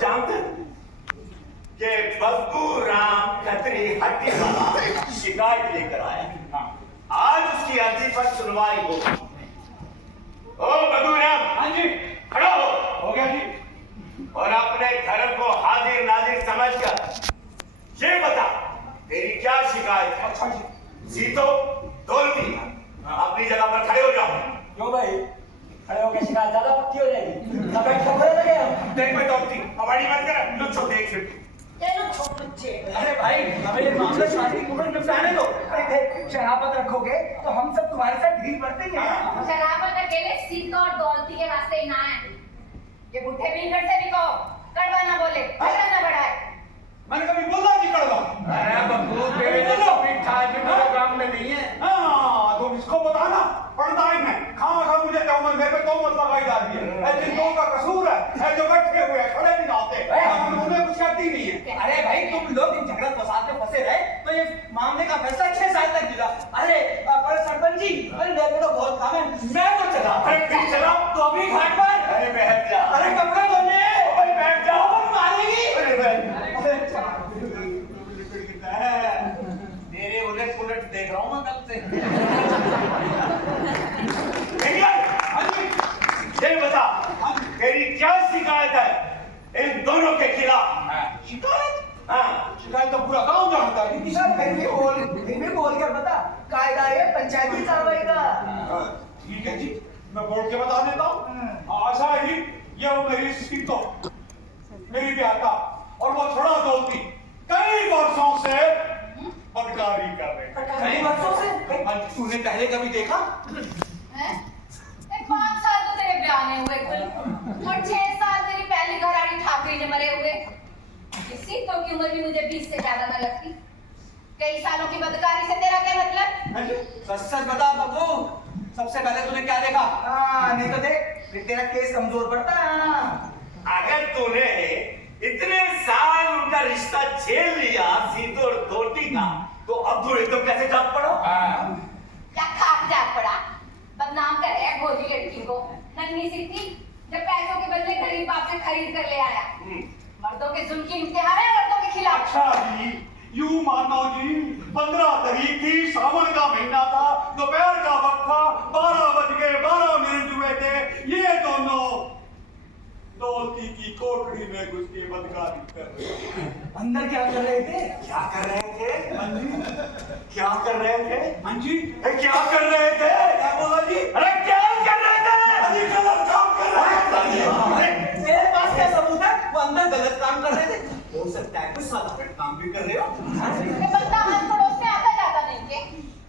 जानते हो कि बब्बू राम खत्री हट्टी वाला शिकायत लेकर आया। आज उसकी अर्जी पर सुनवाई हो। ओ बब्बू राम। हाँ जी। खड़ा हो गया जी। और अपने धर्म को हाजिर नाजिर समझकर ये बता तेरी क्या शिकायत है। अच्छा जी। सीतो दौलती अपनी जगह पर खड़े हो जाओ। क्यों भाई खड़े होकर शिकायत ज्यादा पक्की हो जाएगी। सब बैठ खड़े लगे हो। देख मैं दौलती हमारी मत कर लुच्चो देख फिर। ये लो छोटे बच्चे। अरे भाई हमें ये मामला शादी मुहूर्त निपटाने दो। अरे शराबत रखोगे तो हम सब तुम्हारे साथ ढील बरतेंगे। शराबत अकेले सीतो और दौलती के वास्ते ही ना है। ये बुढ़े बीगड़ से भी कहो कड़वा ना बोले झगड़ा ना बढ़ाए। मैंने कभी बोला नहीं कड़वा। अरे बब्बू तेरे जैसा पीठा जो मेरे गांव में नहीं है। हाँ तो इसको बताना पड़ता है। मैं खामा खा मुझे तोहमत मेरे पे तोहमत लगाई जा रही है। ऐसे जिन का कसूर है जो बैठे हुए हैं खड़े नहीं जाते उन्हें कुछ कहती नहीं है। अरे भाई तुम लोग इन झगड़ा फसाद में फंसे रहे तो ये मामले का फैसला 6 साल तक दिला। अरे पर सरपंच जी अरे मेरे तो बहुत काम है मैं तो चला। अरे फिर चला तो अभी घाट पर। अरे बैठ जा। अरे कपड़े धोने भाई बैठ जाओ। मारेगी। अरे मेरे उलट पुलट देख रहा हूँ मैं कल से। ये बता तेरी क्या शिकायत है इन दोनों के खिलाफ। शिकायत? हाँ शिकायत तो पूरा गांव जानता है। किसान फिर भी बोल कर बता कायदा है पंचायती कार्रवाई का। ठीक है जी मैं बोल के बता देता हूँ। आशा ही ये वो मेरी सीतो मेरी ब्याता और वो छोड़ा दौलती कई वर्षों से बदकारी कर रहे हैं। कई वर्षों से तूने पहले कभी देखा? हैं? 5 साल तो तेरे ब्याह में हुए कुल और 6 साल तेरी पहली घराड़ी ठाकरी ने मरे हुए। सीतो की उम्र भी मुझे 20 से ज्यादा न लगती। कई सालों की बदकारी से तेरा क्या मतलब? सच बता बब्बू सबसे पहले तूने क्या देखा? नहीं तो देख फिर तेरा केस कमजोर पड़ता है। अगर तूने इतने साल उनका रिश्ता झेल लिया सीतो और दौलती का तो अब तू एकदम कैसे जाग पड़ा? क्या खाक जाग पड़ा? बदनाम कर रहे हैं भोली लड़की को। नन्ही सी थी जब पैसों के बदले गरीब बाप से खरीद कर ले आया। मर्दों के जुल्म की इम्तिहान है औरतों के खिलाफ। अच्छा जी यूं मानो जी 15 तारीख थी सावन का महीना था दोपहर का वक्त था 12:12 हुए थे। ये दोनों दौलती की कोठरी में घुस के बदकारी कर रहे थे। अंदर क्या कर रहे थे? क्या कर रहे थे? हाँ जी क्या कर रहे थे? हाँ जी क्या कर रहे थे? क्या बोला जी? अरे क्या कर रहे थे? अजी गलत काम कर रहे अरे तेरे पास क्या सबूत है? वो अंदर गलत काम कर रहे थे। हो सकता है कुछ साला काम भी कर रहे हो। ये बंदा हर पड़ोस में आता जाता नहीं के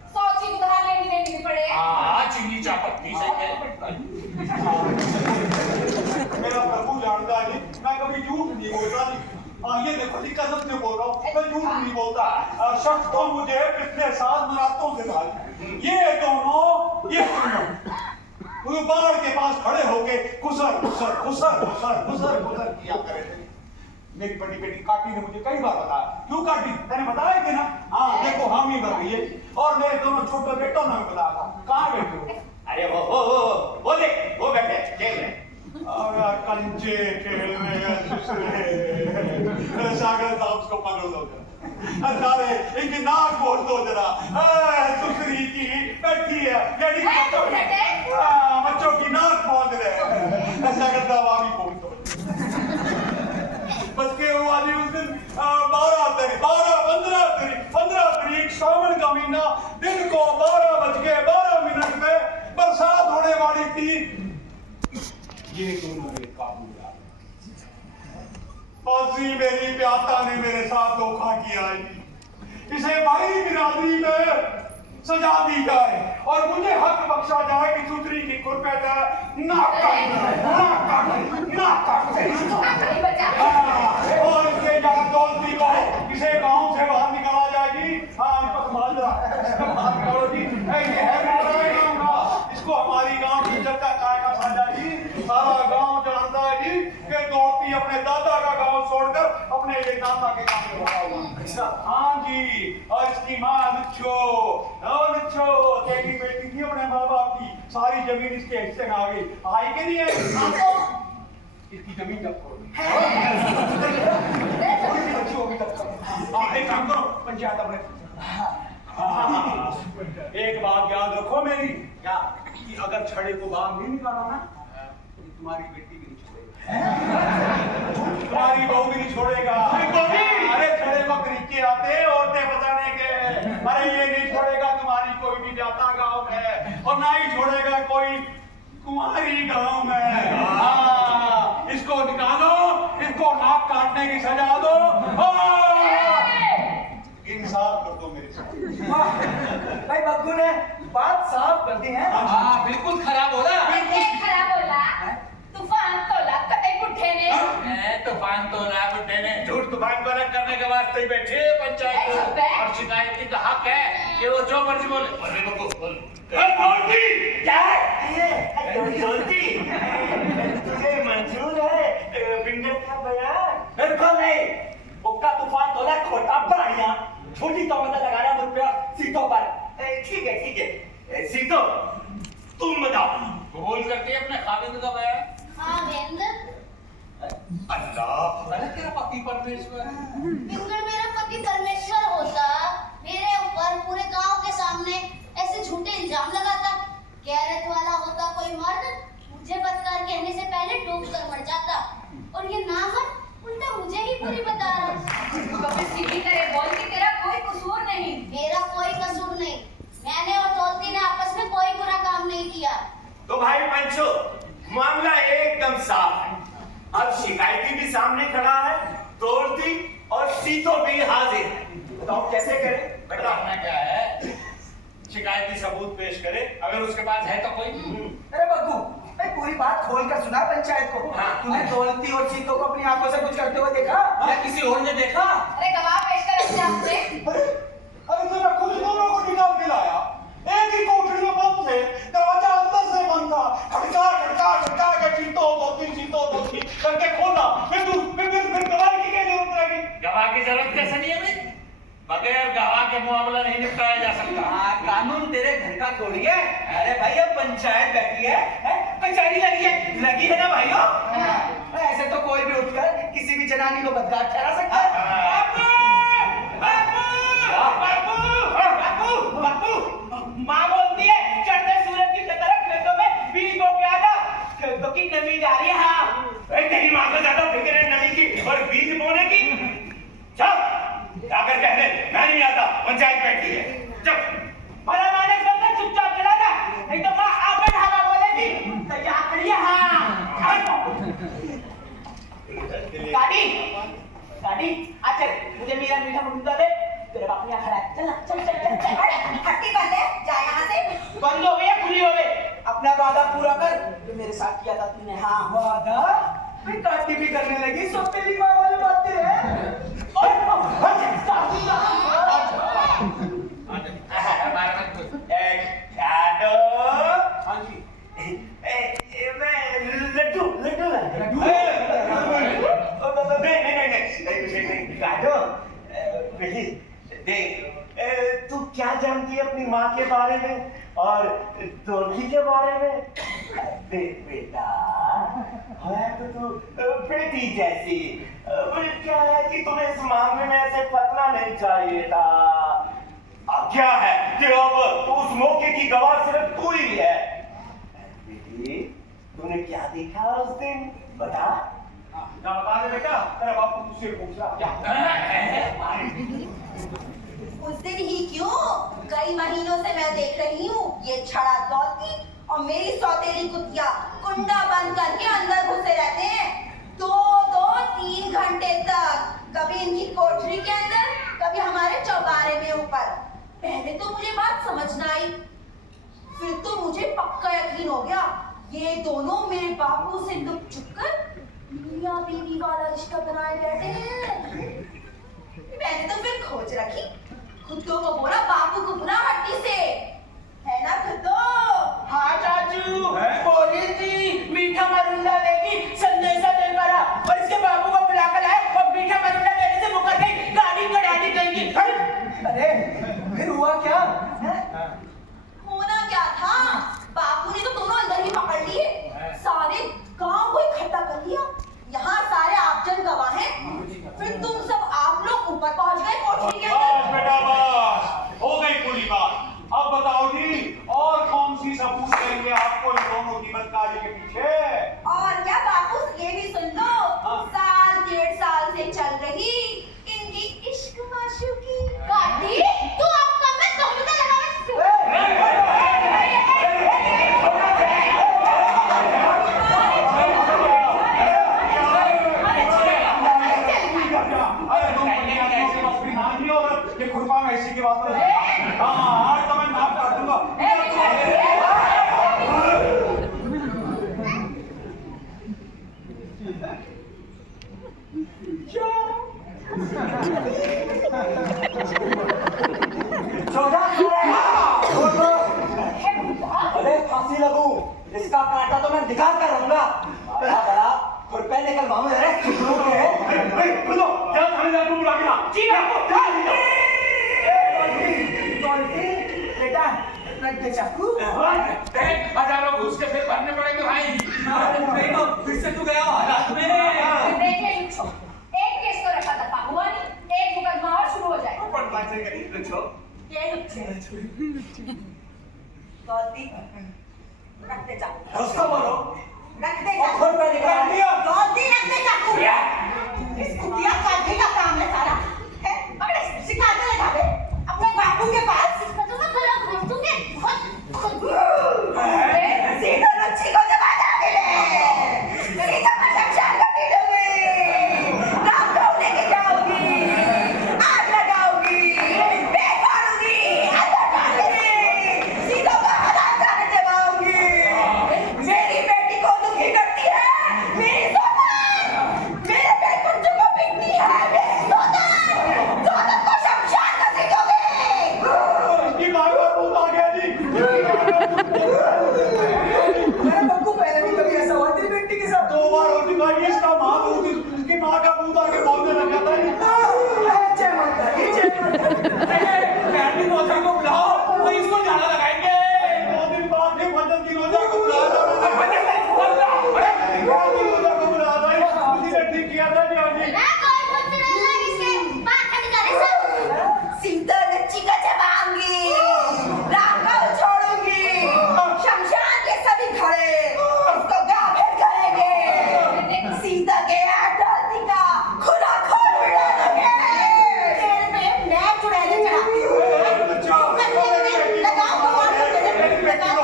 100 चीज उधार लेनी देनी भी पड़े। चीनी चापत्ती से मेरा प्रभु जानता है जी मैं कभी झूठ नहीं बोलता जी। ये देखो जी कसम से बोल रहा हूँ मैं झूठ नहीं बोलता। शक तो मुझे पिछले साल नरातों से था। ये दोनों ये दोनों बाढ़ के पास खड़े होके खुसर खुसर खुसर खुसर खुसर खुसर किया करे थे। मेरी बड़ी बेटी काटी ने मुझे कई बार बताया क्यों काटी मैंने बताया कि ना। हाँ देखो हामी भर रही है और मेरे दोनों छोटे बेटों ने बताया था कहाँ बैठे हो? अरे वो देख वो बैठे खेल रहे। कंचे खेल में सागर साहब को पकड़ दो अरे इनकी नाक बोल दो जरा। दूसरी की बैठी है बच्चों की नाक बोल रहे सागर साहब आगे बोल दो। बस के हुआ जी उस दिन 15 तारीख सावन का महीना दिन को 12:12 पे बरसात होने वाली थी। ये दोनों मेरे काबू में आ गए। मेरी ब्याता ने मेरे साथ धोखा किया है। इसे भाई बिरादरी में सजा दी जाए और मुझे हक बख्शा जाए कि दूसरी की खुरपे और इसके यहाँ दौलती को इसे गांव से बाहर निकाला जाएगी। हाँ इसको संभाल बाहर निकालो जी। ये है गाँव का इसको हमारी गांव की इज्जत का कायदा समझा जी। सारा गांव जानता है जी कि दौलती अपने दादा का गांव छोड़कर अपने ये नाना के गांव में बसा हुआ। हाँ जी और इसकी माँ लुच्छो तेरी बेटी थी अपने माँ बाप की सारी जमीन इसके हिस्से में आ गई। आई कि नहीं आई? इसकी जमीन जब्त करो। है। थोड़ी सी बच्ची होगी तब तक। हाँ, एक काम करो, पंचायत अपने। एक बात याद रखो मेरी, क्या कि अगर छड़े को बाहर नहीं निकाला ना तो तुम्हारी बेटी भी नहीं छोड़ेगा, तुम्हारी बहू भी नहीं छोड़ेगा। अरे छड़े बकरी के आते औरतें बचाने के, अरे ये नहीं छोड़ेगा तुम्हारी कोई भी जाता गांव में, और ना ही छोड़ेगा कोई कुंवारी गांव में। हाँ, इसको निकालो, इसको नाक काटने की सजा दो। इंसाफ कर दो मेरे साथ। भाई बग्गू ने बात साफ कर दी है। हाँ बिल्कुल खराब हो रहा है। ये खराब होला तूफान तोला कतई पुठे ने तूफान तो ना बुड्ढे ने झूठ तूफान को अलग करने के वास्ते ही बैठे पंचायत चुप है। और शिकायती का हक है कि वो जो मर्जी बोले। बोले बको बोल बोलती क्या है? बोलती तुझे मंजूर है बिंदर का बयान? बिल्कुल नहीं। उक्का तूफान तोला खोटा बढ़िया छोटी तोहमत लगा रहा मुझ पे और सीटों पर। ठीक है सीतो तुम बताओ। कबूल करती है अपने खाविंद का बयान? हाँ वेंद अल्लाह अरे तेरा पति परमेश्वर बिंगड़ मेरा पति परमेश्वर होता मेरे ऊपर पूरे गांव के सामने ऐसे झूठे इल्जाम लगाता, गैरत वाला होता कोई मर्द मुझे बदकार कहने से पहले डूब कर मर जाता, और ये नामर्द उल्टा मुझे ही बुरी बता रहा। कभी सीधी तरह बोल कि तेरा कोई कसूर नहीं। मेरा कोई कसूर नहीं, मैंने और दौलती ने आपस में कोई बुरा काम नहीं किया। तो भाई पंचो मामला एकदम साफ है। अब शिकायती भी सामने खड़ा है, दौलती और सीतो भी हाजिर है। बताओ कैसे करें? करना क्या है? शिकायती सबूत पेश करे, अगर उसके पास है तो कोई। अरे बग्गू भाई पूरी बात खोल कर सुना पंचायत को। तूने दौलती और चीतों को अपनी आंखों से कुछ करते हुए देखा या किसी और ने देखा? अरे गवाह पेश कर अपने आप से। अरे तो मैं खुद दोनों को निकाल के लाया, एक ही कोठरी में बंद थे, दरवाजा अंदर से बंद था, खटका के चीतो करके खोला, फिर गवाही की क्या जरूरत रहेगी? गवाह की जरूरत कैसे नहीं है भाई? बगैर गवाह के मुआमला नहीं निपटाया जा सकता। कानून तेरे घर का थोड़ी है। अरे भाई अब पंचायत बैठी है, कचहरी लगी है ना भाइयों। ऐसे तो कोई भी उठकर किसी भी जनानी को बदकार ठहरा सकता है। माँ बोलती है चढ़ते सूरज की तरफ खेतों में बीज बो के आजा, खेतों की नमी जा रही है। हाँ तेरी माँ को ज्यादा फिक्र है नमी की और बीज बोने की। चल जाकर कह दे मैं नहीं आता, पंचायत बैठी है। चल भला मानस बनकर चुपचाप चला जा, नहीं तो माँ आकर हवा बोलेगी तो जा खड़ी है। दादी आ चल, मुझे मेरा मीठा मुर्गा दे, तेरे बाप ने खड़ा है। चल हट्टी बंद है, जा यहाँ से। बंद हो गई या खुली हो गई? अपना वादा पूरा कर जो मेरे साथ किया था तूने। हाँ वादा मैं काटी भी करने लगी, सब तेरी माँ वाली बातें हैं। तू क्या जानती है अपनी माँ के बारे में और दौलती के बारे में? देख बेटा है तो तू बेटी जैसी, क्या है कि तुम्हें इस मामले में ऐसे फंसना नहीं चाहिए था। अब क्या है कि अब उस मौके की गवाह सिर्फ तू ही है। बेटी तूने क्या देखा उस दिन बता? बता दे बेटा, तेरा बाप तुझसे पूछ रहा क्या? उस दिन ही क्यों, कई महीनों से मैं देख रही हूँ ये छड़ा दौलती और मेरी सौतेली कुतिया कुंडा बंद करके अंदर घुसे रहते हैं 2-3 घंटे तक, कभी इनकी कोठरी के अंदर, कभी हमारे चौबारे में ऊपर। पहले तो मुझे बात समझ न आई, फिर तो मुझे पक्का यकीन हो गया ये दोनों मेरे बापू से लुक छुपकर मियां बीवी वाला रिश्ता बनाए बैठे हैं। मैंने तो फिर खोज रखी, खुदो को बोला बापू को बुला हट्टी से, है ना खुदो? हाँ चाचू बोली थी मीठा मरुंडा देगी, संदेशा देकर आ, और इसके बाबू को बुलाकर आए और मीठा मरुंडा देने से मुकर गई, गाड़ी कड़ाड़ी गई। अरे फिर हुआ क्या? होना क्या था, बापू ने तो दोनों अंदर ही पकड़ लिए, सारे गांव को इकट्ठा कर लिया बात तो हाँ आज तो मैं नाक काट दूंगा अरे फांसी लगू इसका कांटा तो मैं दिखा कर रहूंगा बड़ा बड़ा रुपए निकल मामले अरे बोलो क्या थाने जाकर बुला के ला जी बेटा रख चाकू हजारों घूस के फिर भरने पड़ेंगे भाई नहीं तो फिर से तू गया हालात में देखिए लुच्चो, एक केस तो रखा दफा हुआ नहीं, एक मुकदमा और शुरू हो जाए। ये लुच्चे गलती रखते जा उसको बोलो रखते जा और रुपए निकाल दिया गलती रखते जाकू इस कुतिया काढ़े का काम है सारा है अबे शिकायत लगा दे अपने बापू के पास इसका तो मैं गला घोट दूंगी। सीधा लुच्ची को दबा दोगे सीधा मैं शमशान का पीटूंगी राम को लेके जाऊंगी आग लगाऊंगी बेकारूंगी अंदर डालूंगी सीधा बाहर आकर जमाऊंगी मेरी बेटी को दुखी करती है मेरी सोना मेरे बेटे को पीटती है मेरी सोना को शमशान का सीटोगे इसकी मार का भूत आ गया जी मेरे बच्चों पहले भी कभी ऐसा हुआ तेरी बेटी के साथ 2 बार हो चुका है इसका माँ भूत इसकी माँ का भूत आके बोलने लग जाता है जय माता दी जय माता दी फैमिली रोजा को बुलाओ तो इसको ज्यादा लगाएंगे 2 दिन बाद फिर मंडल की रोजा को बुलाया था रोजा को बुलाया था किसी ने ठीक किया था जी हाँ जी मैं कोई कुछ नहीं लगा इसके बात खट करे सब। सीता लच्ची का जमाऊंगी राम का छोड़ूंगी शमशान के सभी खड़े उसको गाँव भेज करेंगे सीता के डालती का खुला खोल बिड़ा दोगे तेरे पे मैं चुड़ैले चढ़ाती हूँ लगाओ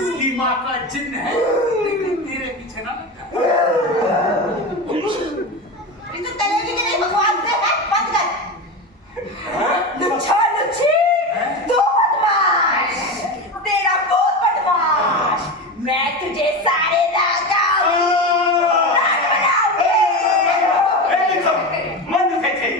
इसकी माँ का जिन्न है लेकिन तेरे पीछे ना लगा ये तो तलेगी कि नहीं बकवास से है बंद कर लुच्चा लुच्ची तू बदमाश तेरा बहुत बदमाश मैं तुझे सारे मंद से थे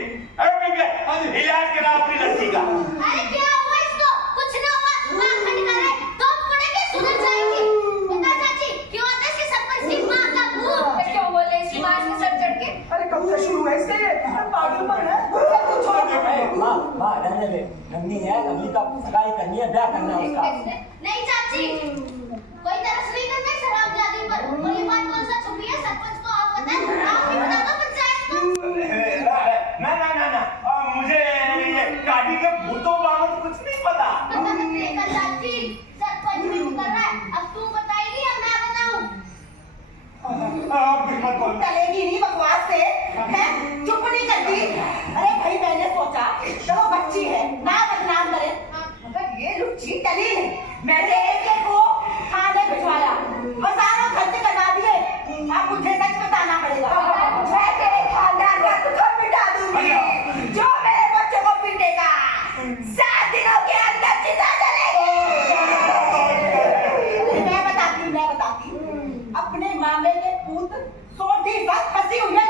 इलाज करा अपनी लड़की का अरे क्या हुआ इसको? कुछ ना हुआ, माँ खट करे तो पड़ेंगे सुधर जाएंगे। बता चाची क्यों आता है इसके सर पर सिर्फ माँ का भूत? क्यों बोले इसकी माँ इसके सर चढ़ के? अरे कब से शुरू है इसके ये पागलपन है माँ माँ रहने दे नन्ही है अगली का सगाई करनी है ब्याह करना है उसका नहीं चाची, कोई तरस नहीं करना है शराबजादी पर। और ये बात कौन सा छुपी है? सरपंच को आप पता है? आप भी बता दो पंचायत को। ना मुझे ये गाड़ी के भूतों बाबत कुछ नहीं पता देखा चाची, सरपंच भी मुकर रहा है। अब तू बताएगी या मैं बताऊं? आप भी मत बोलो तलेगी नहीं बकवास से हैं चुप नहीं करती अरे भाई मैंने सोचा चलो बच्ची है ना बदनाम करे मगर ये लुच्ची टली है मैंने एक को थाने भिजवाया हजारों खर्च करवा दिए अब मुझे सच बताना पड़ेगा मैं तेरे खानदान का तुझको मिटा दूंगी जो मेरे बच्चों को पीटेगा 7 दिनों के अंदर चिता जलेगी मैं बताती अपने मामले के पूत 100% फंसी हुई है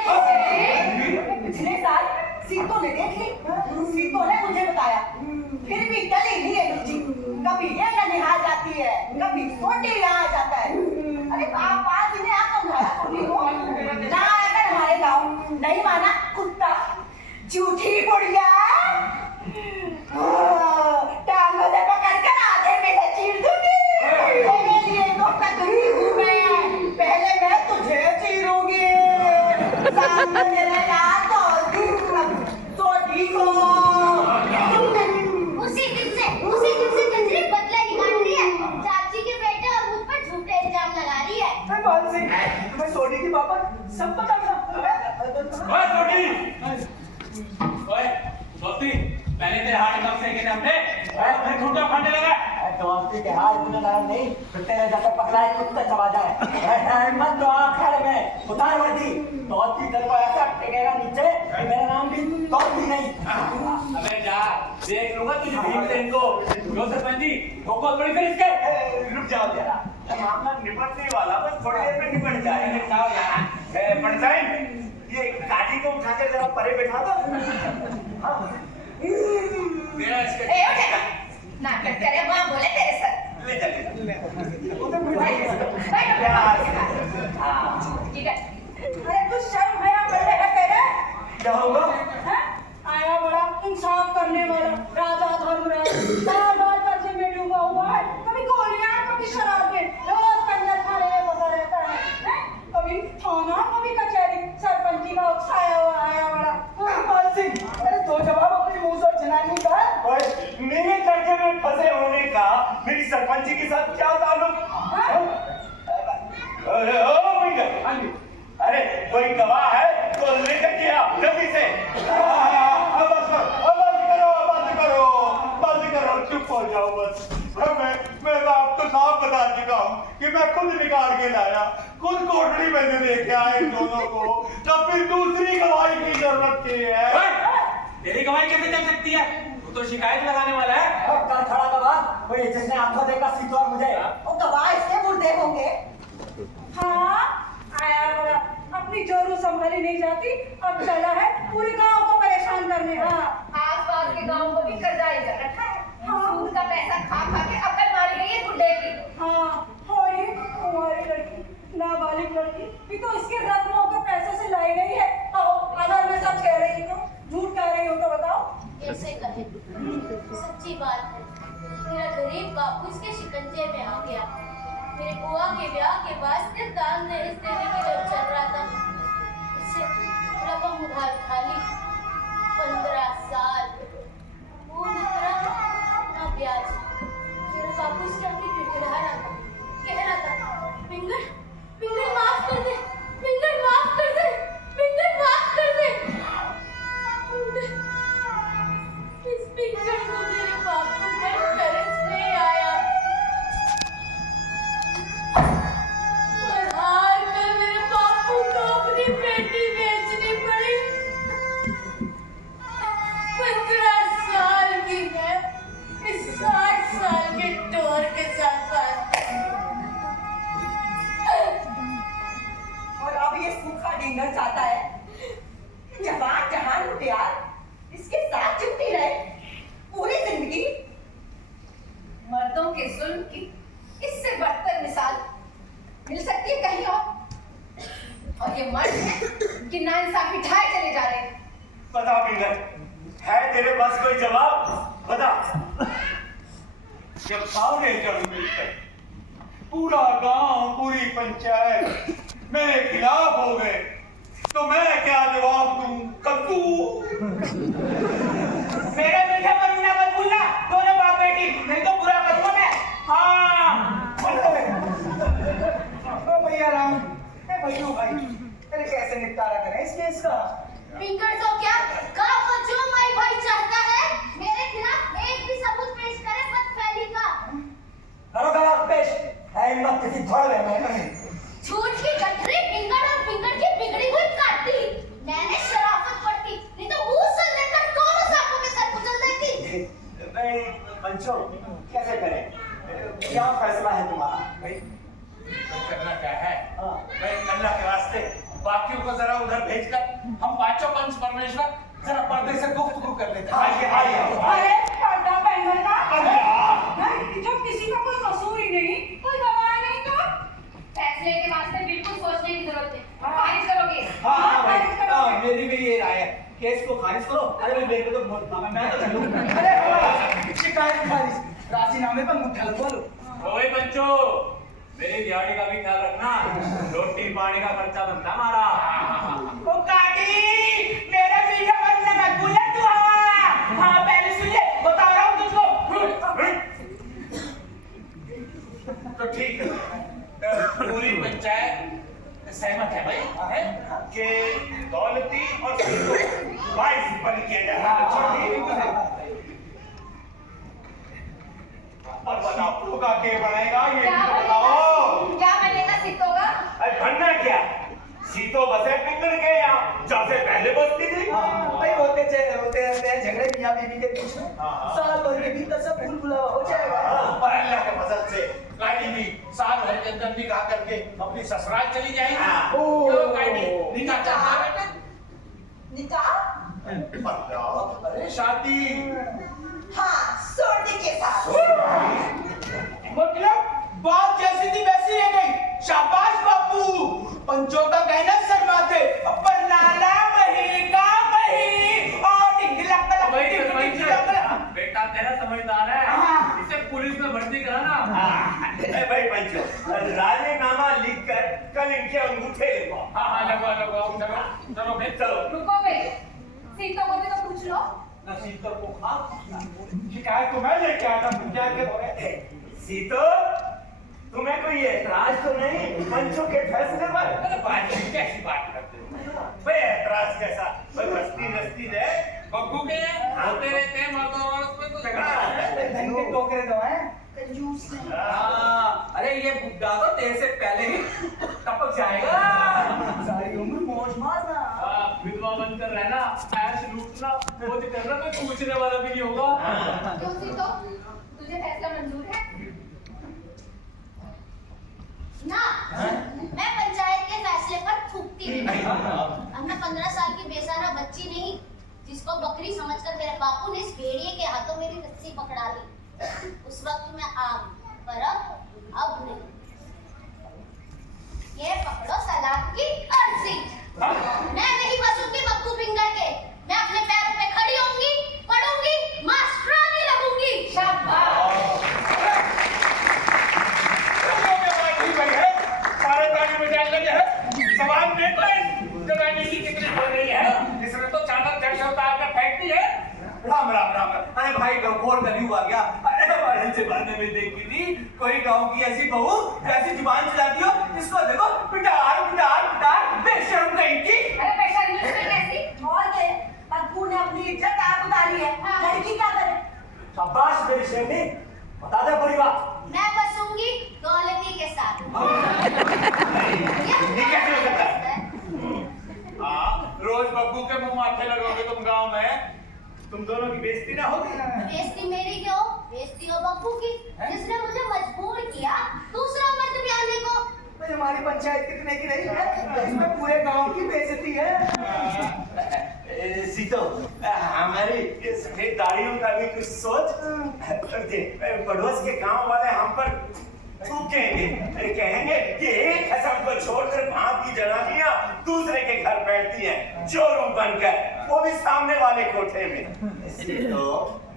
पिछले साल सीतों ने देख ली सीतों ने मुझे बताया फिर भी टली नहीं है लुच्ची कभी ये ननिहाल जाती है कभी सोटी यहाँ जाता है अरे आप आज इन्हें आप समझाया सोटी को ना आकर हमारे गांव नहीं माना कुत्ता झूठी बुढ़िया टांगों से पकड़कर आधे में से चीर दूंगी तेरे लिए तो कतरी हूँ मैं पहले मैं तुझे चीरूंगी सामने मेरे यार तो सोटी को उसी दिन से गजरी बदला निकाल रही है। चाची के बेटे और मुझ पर झूठे इल्जाम लगा रही है। मैं कौन से तुम्हें सोनी की पापा सब पता था ओए छोटी ओए दोस्ती पहले तेरे हाथ कब से गिने हमने फिर झूठा फाड़ने लगा दोस्ती के हाथ तूने लगा नहीं तो तेरे जैसे पकड़ा है कुत्ता चबा जाए मत तो आखिर में उतार वर्दी दोस्ती तेरे को ऐसा टेकेगा नीचे कि मेरा नाम भी दोस्ती नहीं अबे जा देख लूंगा तुझे भीमसेन को। जो सरपंच जी ठोको थोड़ी फिर इसके। रुक जाओ जरा, मामला निपटने वाला, बस थोड़ी देर में निपट जाएगा। जाओ यार। पंडित, ये गाड़ी को उठाकर जरा परे बैठा दो। मेरा इसके ए उठेगा नाटक करे, माँ बोले तेरे सर। ले जा, ले जा। ठीक है। अरे कुछ शर्म है बड़े है तेरे? क्या होगा? हैं? आया बड़ा इंसाफ करने वाला राजा धर्मराज, बार-बार कर्जे में डूबा हुआ है, कभी गोलियां कभी शराबें, रोज कंजर खाने में बसा रहता है, हैं? कभी थाना कभी कचहरी, सरपंची का उकसाया हुआ आया बड़ा। मान सिंह, अरे दो जवाब अपने मुंह से जनानी का। मेरे कर्जे में फंसे होने का मेरी सरपंची के साथ क्या ताल्लुक? अरे ओ मिंगर, अरे कोई गवाह है तो लेकर के आओ जल्दी से। बंद करो, चुप हो जाओ बस। मैं आपको साफ बता चुका हूँ कि मैं खुद निकाल के लाया, खुद कोठरी में से लेके आए इन दोनों को, तब फिर दूसरी गवाही की जरूरत की है। तेरी गवाही कैसे चल सकती है? तू तो शिकायत लगाने वाला है। कर खड़ा गवाह, वही जिसने आंखों देखा सीतो और मुझे। वो गवाह इसके मुर्दे होंगे। हाँ, आया बड़ा अपनी जोरू संभाली नहीं जाती, अब चला है पूरे गांव को परेशान करने। हाँ, आस-पास के गांव को भी कर्जा ही कर रखा है। सूद का पैसा खा खा के अकल मारी गई है गुड्डे की। हाँ, हो ये कुंवारी लड़की, नाबालिग लड़की, भी तो इसके रत्नों के पैसे से लाई गई है। अगर मैं सच कह रही हूँ, झूठ कह रही हूँ तो बताओ। कैसे कहे? सच्ची बात है, मेरा गरीब बापू इसके शिकंजे में आ गया। मेरे बुआ के ब्याह के बाद सिर्फ दान दहेज देने के लिए चल रहा था। उससे रकम उधार उठा ली, 15 साल वो उतरा ना ब्याज। मेरा बापू इसके आगे गिड़गिड़ा रहा था, कह रहा था, पिंगल पिंगल माफ कर दे, पिंगल माफ कर दे, पिंगल माफ कर दे। इस पिंगल को मेरे बापू पर तरस नहीं आया और हार कर मेरे बापू को अपनी बेटी बेचनी पड़ी। 15 साल की है, इस 60 साल के टोर के साथ बात। और अब ये सूखा डिंगर चाहता है जवान जहान मुटियार इसके साथ चुपती रहे पूरी जिंदगी। मर्दों के जुल्म की इससे बढ़कर मिसाल मिल सकती है कहीं और ये मर्द है कि नाइंसाफी ढाए चले जा रहे हैं। बता मिंगर, है तेरे पास कोई जवाब? बता। जब सारे जन मिलकर पूरा गांव, पूरी पंचायत मेरे खिलाफ हो गए, तो मैं क्या जवाब दूं? कद्दू। मेरा मीठा मरूना मत भूलना, दोनों बाप बेटी, नहीं तो बुरा करूंगा मैं। हाँ। ओ भैया राम, ए भैया भाई, अरे कैसे निपटारा करें इस केस का? पिंगल तो क्या, गाँव को जो माई भाई चाहता है, मेरे खिलाफ एक भी सबूत पेश करे बदफैली का। करो गवाह पेश, है हिम्मत किसी थोड़े में नहीं। झूठ की गठरी पिंगल और पिंगल की बिगड़ी हुई काटी। मैंने शराफत पड़ती, नहीं तो मुंह से लेकर दोनों सांपों के सर कुचल देती। नहीं पंचो, कैसे करें? क्या फैसला है तुम्हारा? भाई करना क्या है? भाई अल्लाह के वास्ते बाकियों को जरा उधर भेजकर हम पांचों पंच परमेश्वर जरा पर्दे से गुफ्तगू कर लेते हैं। आइए आइए। अरे पर्दा पहनने का जब किसी का कोई कसूर ही नहीं, कोई गवाह नहीं तो फैसले के वास्ते बिल्कुल सोचने की जरूरत है। खारिज करोगे? हाँ, मेरी भी ये राय है, केस को खारिज करो। अरे मेरे को तो मैं तो चलूं। अरे शिकायत खारिज, राजीनामे पर मुठ्ठा बोलो। ओए बच्चो, मेरी दिहाड़ी का भी ख्याल रखना, रोटी पानी का खर्चा बनता हमारा। ओ काटी, मेरा मीठा मरूना मत भूलना तू। हाँ पहले सुन ले, बता रहा हूँ तुझको। तो ठीक है, पूरी पंचायत सहमत है भाई, है कि दौलती और सीतो वाइस बन किया जाए। और बताओ होगा के बनेगा ये क्या तो बताओ। क्या बनेगा सीतों का? अरे बनना क्या? सीतो बसे पिंगल के यहाँ जैसे पहले बसती थी। भाई होते होते रहते हैं झगड़े मियां बीवी के बीच में। साल भर के भीतर सब भूल भुलावा हो जाएगा। पर अल्लाह के फजल से गाड़ी भी साल भर के अंदर निकाह करके अपनी ससुराल चली जाएगी। क्यों गाड़ी निकाह चलता है बेटा? निकाह? अरे शादी। हाँ, सोने के साथ। मतलब बात जैसी थी वैसी रह गई। शाबाश बापू, पंचों का कहना सर बात है। पर नाला महीका मही और बेटा तेरा समझदार है, इसे पुलिस में भर्ती करा ना। भाई पंचो, राजीनामा लिखकर कल इनके अंगूठे लगवाओ। हाँ लगवाओ, चलो भाई चलो। रुको भाई, सीतों को भी तो पूछ लो। नसीब को खा शिकायत तो मैं लेके आया था पंचायत के दौरे। सीतो, तुम्हें कोई एतराज तो नहीं पंचों के फैसले पर? अरे बात कैसी बात करते हो भाई एतराज कैसा? भाई बस्ती नस्ती है, बब्बू के होते रहते हैं मर्द और औरत में तो झगड़ा है। धन के टोकरे तो हैं। कंजूस है। हाँ, अरे ये बुड्ढा तो तेरे से पहले ही टपक जाएगा। सारी उम्र मौज मारना। विधवा बनकर रहना, ऐश लूटना, मौज करना, कोई पूछने वाला भी नहीं होगा। क्यों सीतो, तुझे फैसला मंजूर है? ना, मैं पंचायत के फैसले पर थूकती नहीं। अब मैं 15 साल की बेसहारा बच्ची नहीं, जिसको बकरी समझकर मेरे बापू ने इस भेड़िए के हाथों मेरी रस्सी पकड़ा ली। उस वक्त मैं आग, पर अब नहीं। ये पकड़ो सलाद की अर्जी। मैं नहीं बसूंगी बब्बू फिंगर के। मैं अपने पैरों पे खड़ी होंगी, पढ़ूंगी, मास्टरानी लगूंगी। सारे ताली बजाने लगे हैं। सवाल देख ले, जवानी की कितनी हो रही है। इसने तो चादर जड़ से उतार कर फेंक दी है। राम राम राम। अरे भाई घोर कलयुग आ गया। अरे हमारे जमाने में देखी थी कोई गांव की ऐसी बहू जैसी जुबान चलाती हो, इसको देखो पिटार पिटार पिटार बेशर्म कहीं की। अरे बेशर्म में कैसी? और क्या? बब्बू ने अपनी इज्जत आप उतारी है। लड़की क्या करे? शाबाश मेरी शेरनी, बता दे पूरी बात। मैं बसूंगी दौलती के साथ। ये कैसे हो सकता है? हाँ, रोज बब्बू के मुंह माथे लगोगे तुम गांव में, तुम दोनों की बेइज्जती ना होगी? बेइज्जती मेरी क्यों? बेइज्जती हो बब्बू की, जिसने मुझे मजबूर किया दूसरा मर्द भी आने को। भाई हमारी पंचायत कितने की रही है, इसमें पूरे गांव की बेइज्जती है। सीतो, हमारी ये सफेद दाढ़ियों का भी कुछ सोच। पड़ोस के गांव वाले हम पर थूकेंगे, कहेंगे कि एक हसन को छोड़कर वहां की जनानियां दूसरे के घर बैठती हैं चोरों बनकर, वो भी सामने वाले कोठे में। सीतो,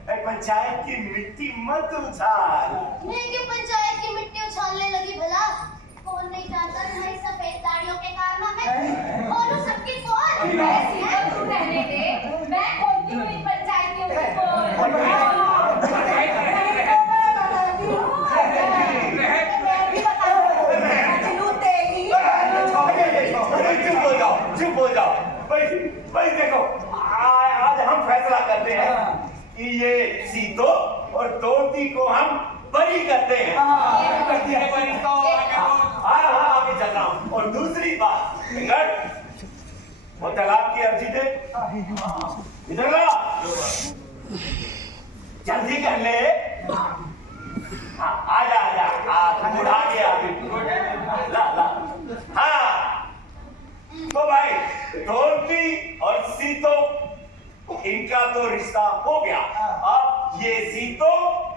पंचायत की मिट्टी मत उछाल। मैं क्यों पंचायत की मिट्टी उछालने लगी भला? कौन नहीं जानता तुम्हारी सफेद दाढ़ियों के कारनामे? बोलो सबकी कौन? सीतो तू रहने दे, मैं खोलती हूँ इन पंचायतियों को। चुप हो जाओ भाई देखो, आज हम फैसला करते हैं कि ये सीतो और तोड़ती को हम बरी करते हैं। हाँ अभी चल रहा हूँ। और दूसरी बात, वो तलाक की अर्जी दे, इधर ला, जल्दी कर ले। आजा बुढ़ा गया अभी। ला हाँ तो भाई, तोड़ती और सीतो इनका तो रिश्ता हो गया। अब ये सीतो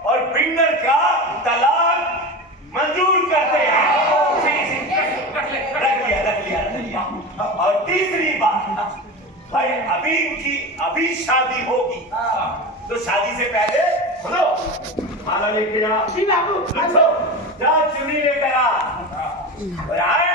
और बिंडर का तलाक मंजूर करते हैं। रख लिया। और तीसरी बात, भाई अभी शादी होगी, तो शादी से पहले सुनो, माला लेके जा, जा चुनी लेकर आ। और आए